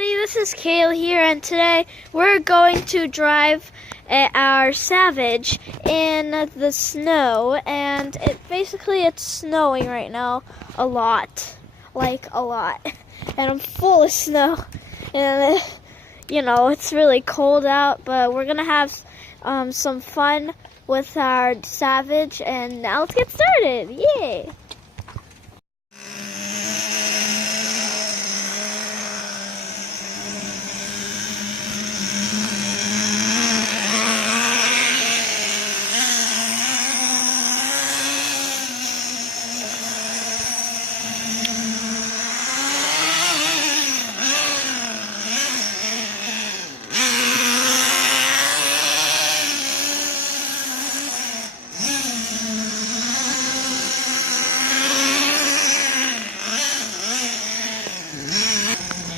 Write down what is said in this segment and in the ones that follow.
everybody, this is Kayla here, and today we're going to drive our Savage in the snow, and it's snowing right now a lot, and I'm full of snow, and it's really cold out, but we're gonna have some fun with our Savage, and now let's get started. Yay!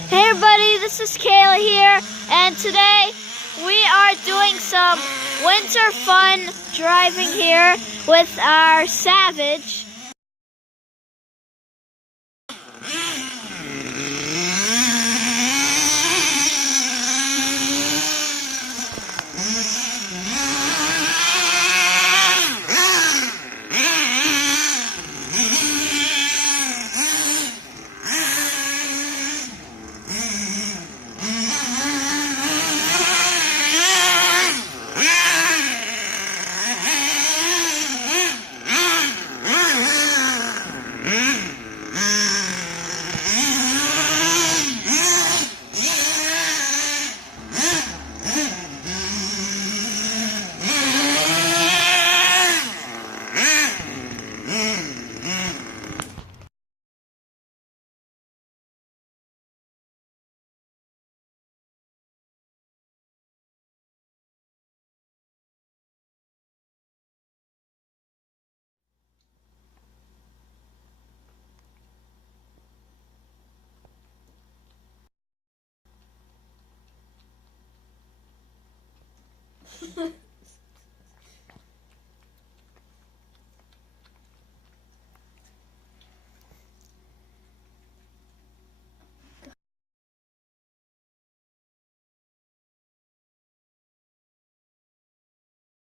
Hey everybody, this is Kayla here, and today we are doing some winter fun driving here with our Savage.